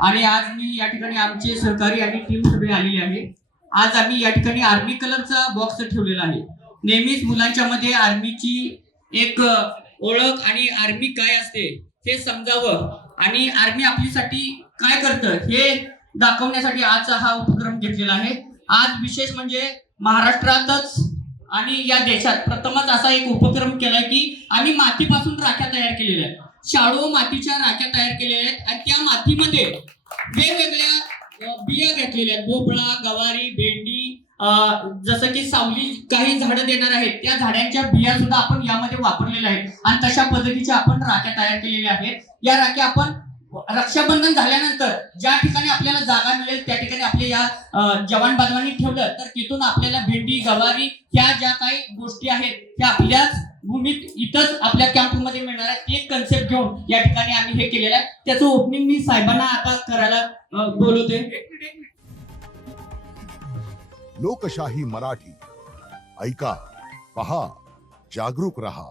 आणि आज मी या ठिकाणी आमचे सहकारी आणि टीम सगळे आलेली आहे। आज आम्ही या ठिकाणी आर्मी कलरचा बॉक्स ठेवलेला आहे। नेहमीच मुलांच्या मध्ये आर्मीची एक ओळख आणि आर्मी काय असते हे समजावं आणि आर्मी आपल्यासाठी काय करतं हे दाखवण्यासाठी आज हा उपक्रम घेतलेला आहे। आज विशेष म्हणजे महाराष्ट्रातच आणि या देशात प्रथमच असा एक उपक्रम केलाय की आम्ही मातीपासून राख्या तयार केलेल्या आहेत। शाडू मातीच्या राख्या तयार केलेल्या आहेत आणि त्या मातीमध्ये वेगवेगळ्या बिया घेतलेल्या आहेत। भोपळा, गवारी, भेंडी, जसं की सावली काही झाडं देणार आहेत त्या झाडांच्या बिया सुद्धा आपण यामध्ये वापरलेल्या आहेत आणि तशा पद्धतीच्या आपण राख्या तयार केलेल्या आहेत। या राख्या आपण रक्षाबंधन झाल्यानंतर ज्या ठिकाणी आपल्याला जागा मिळेल त्या ठिकाणी आपले या जवान बांधवांनी ठेवलं तर तिथून आपल्याला भेंडी, गवारी ह्या ज्या काही गोष्टी आहेत त्या आपल्याच भूमीत इथंच आपल्या कॅम्पमध्ये मिळणार आहे। एक कन्सेप्ट घेऊन या ठिकाणी आम्ही हे केलेलं आहे। त्याचं ओपनिंग मी साहेबांना आता करायला बोलवते। लोकशाही मराठी ऐका, पहा, जागरूक रहा।